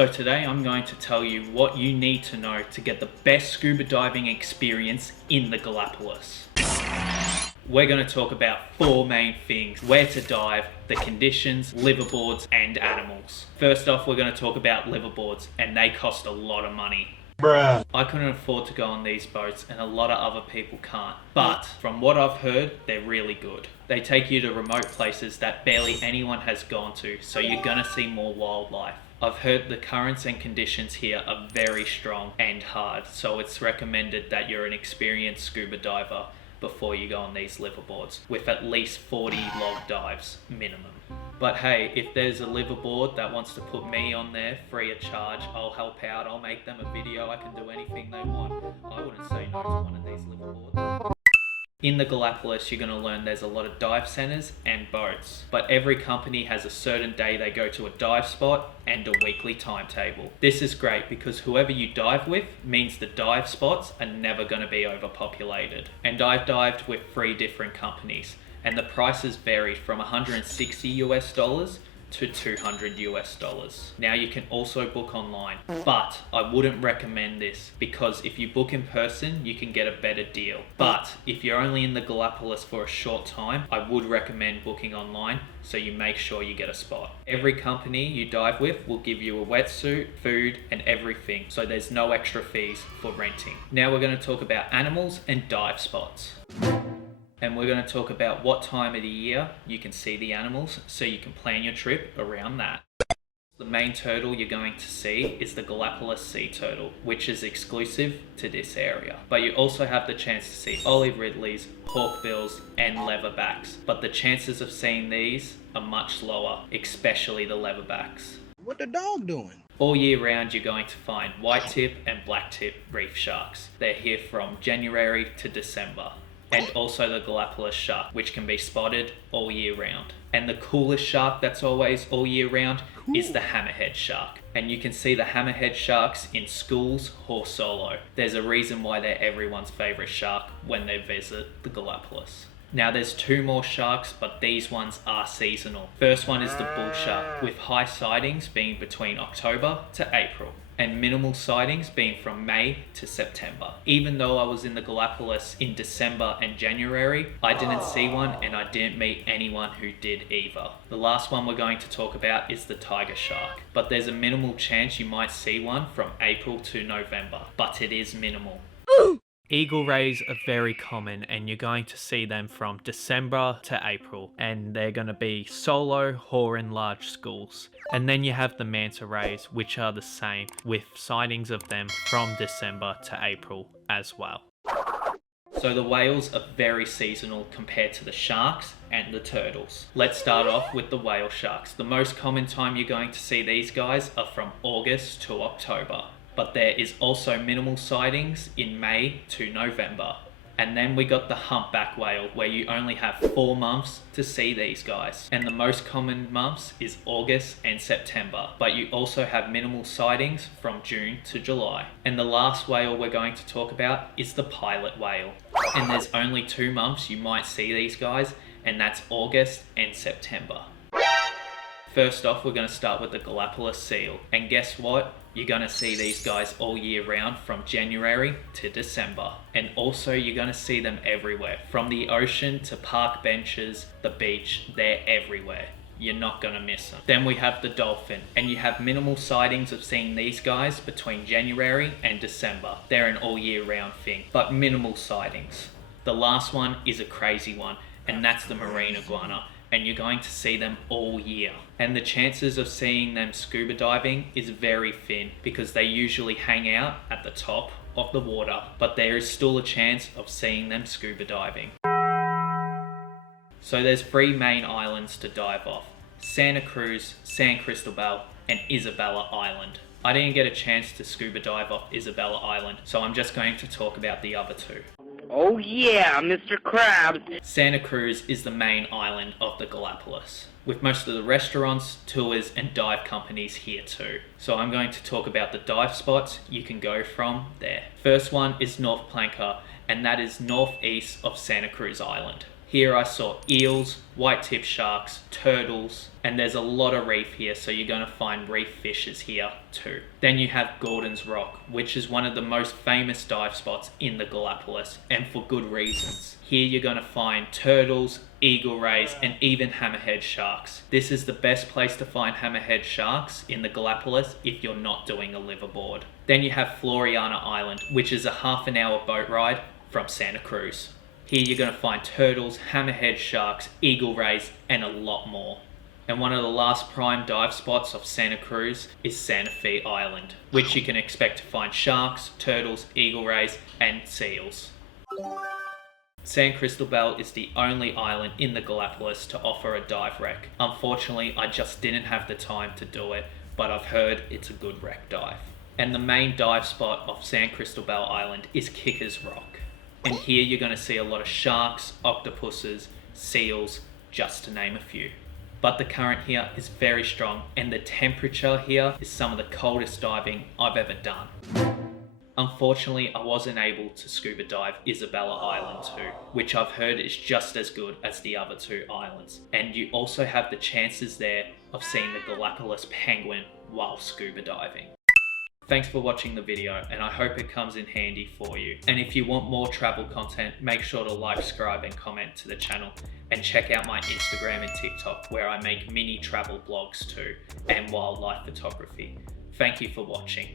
So today I'm going to tell you what you need to know to get the best scuba diving experience in the Galapagos. We're going to talk about 4 main things: where to dive, the conditions, liveaboards and animals. First off, we're going to talk about liveaboards, and they cost a lot of money. Bruh. I couldn't afford to go on these boats and a lot of other people can't, but from what I've heard, they're really good. They take you to remote places that barely anyone has gone to, so you're gonna see more wildlife. I've heard the currents and conditions here are very strong and hard, so it's recommended that you're an experienced scuba diver before you go on these liveaboards, with at least 40 log dives minimum. But hey, if there's a liveaboard that wants to put me on there free of charge, I'll help out. I'll make them a video. I can do anything they want. I wouldn't say no to one of these liveaboards. In the Galapagos, you're going to learn there's a lot of dive centers and boats, but every company has a certain day they go to a dive spot and a weekly timetable. This is great because whoever you dive with means the dive spots are never going to be overpopulated. And I've dived with 3 different companies, and the prices varied from $160 to $200. Now you can also book online, but I wouldn't recommend this because if you book in person, you can get a better deal. But if you're only in the Galapagos for a short time, I would recommend booking online so you make sure you get a spot. Every company you dive with will give you a wetsuit, food, and everything, so there's no extra fees for renting. Now we're going to talk about animals and dive spots. And we're going to talk about what time of the year you can see the animals so you can plan your trip around that. The main turtle you're going to see is the Galapagos sea turtle, which is exclusive to this area. But you also have the chance to see olive ridleys, hawkbills and leatherbacks. But the chances of seeing these are much lower, especially the leatherbacks. What the dog doing? All year round you're going to find white-tip and black-tip reef sharks. They're here from January to December. And also the Galapagos shark, which can be spotted all year round. And the coolest shark that's always all year round is the hammerhead shark. And you can see the hammerhead sharks in schools or solo. There's a reason why they're everyone's favourite shark when they visit the Galapagos. Now there's 2 more sharks, but these ones are seasonal. First one is the bull shark, with high sightings being between October to April, and minimal sightings being from May to September. Even though I was in the Galapagos in December and January, I didn't see one and I didn't meet anyone who did either. The last one we're going to talk about is the tiger shark, but there's a minimal chance you might see one from April to November, but it is minimal. Eagle rays are very common and you're going to see them from December to April, and they're going to be solo or in large schools. And then you have the manta rays, which are the same, with sightings of them from December to April as well. So the whales are very seasonal compared to the sharks and the turtles. Let's start off with the whale sharks. The most common time you're going to see these guys are from August to October. But there is also minimal sightings in May to November. And then we got the humpback whale, where you only have 4 months to see these guys. And the most common months is August and September. But you also have minimal sightings from June to July. And the last whale we're going to talk about is the pilot whale. And there's only 2 months you might see these guys, and that's August and September. First off, we're going to start with the Galapagos seal. And guess what? You're going to see these guys all year round from January to December. And also you're going to see them everywhere. From the ocean to park benches, the beach, they're everywhere. You're not going to miss them. Then we have the dolphin, and you have minimal sightings of seeing these guys between January and December. They're an all year round thing, but minimal sightings. The last one is a crazy one, and that's the marine iguana. And you're going to see them all year. And the chances of seeing them scuba diving is very thin because they usually hang out at the top of the water, but there is still a chance of seeing them scuba diving. So there's 3 main islands to dive off: Santa Cruz, San Cristobal, and Isabella Island. I didn't get a chance to scuba dive off Isabella Island, so I'm just going to talk about the other 2. Oh yeah, Mr. Krabs! Santa Cruz is the main island of the Galapagos, with most of the restaurants, tours and dive companies here too. So I'm going to talk about the dive spots you can go from there. First one is North Planca, and that is northeast of Santa Cruz Island. Here I saw eels, white-tip sharks, turtles, and there's a lot of reef here, so you're going to find reef fishes here too. Then you have Gordon's Rock, which is one of the most famous dive spots in the Galapagos, and for good reasons. Here you're going to find turtles, eagle rays, and even hammerhead sharks. This is the best place to find hammerhead sharks in the Galapagos if you're not doing a liveaboard. Then you have Floriana Island, which is a half-an-hour boat ride from Santa Cruz. Here you're going to find turtles, hammerhead sharks, eagle rays, and a lot more. And one of the last prime dive spots of Santa Cruz is Santa Fe Island, which you can expect to find sharks, turtles, eagle rays, and seals. San Cristobal is the only island in the Galapagos to offer a dive wreck. Unfortunately, I just didn't have the time to do it, but I've heard it's a good wreck dive. And the main dive spot of San Cristobal Island is Kicker's Rock. And here you're going to see a lot of sharks, octopuses, seals, just to name a few. But the current here is very strong, and the temperature here is some of the coldest diving I've ever done. Unfortunately, I wasn't able to scuba dive Isabella Island too, which I've heard is just as good as the other two islands. And you also have the chances there of seeing the Galapagos penguin while scuba diving. Thanks for watching the video, and I hope it comes in handy for you. And if you want more travel content, make sure to like, subscribe, and comment to the channel. And check out my Instagram and TikTok, where I make mini travel blogs too, and wildlife photography. Thank you for watching.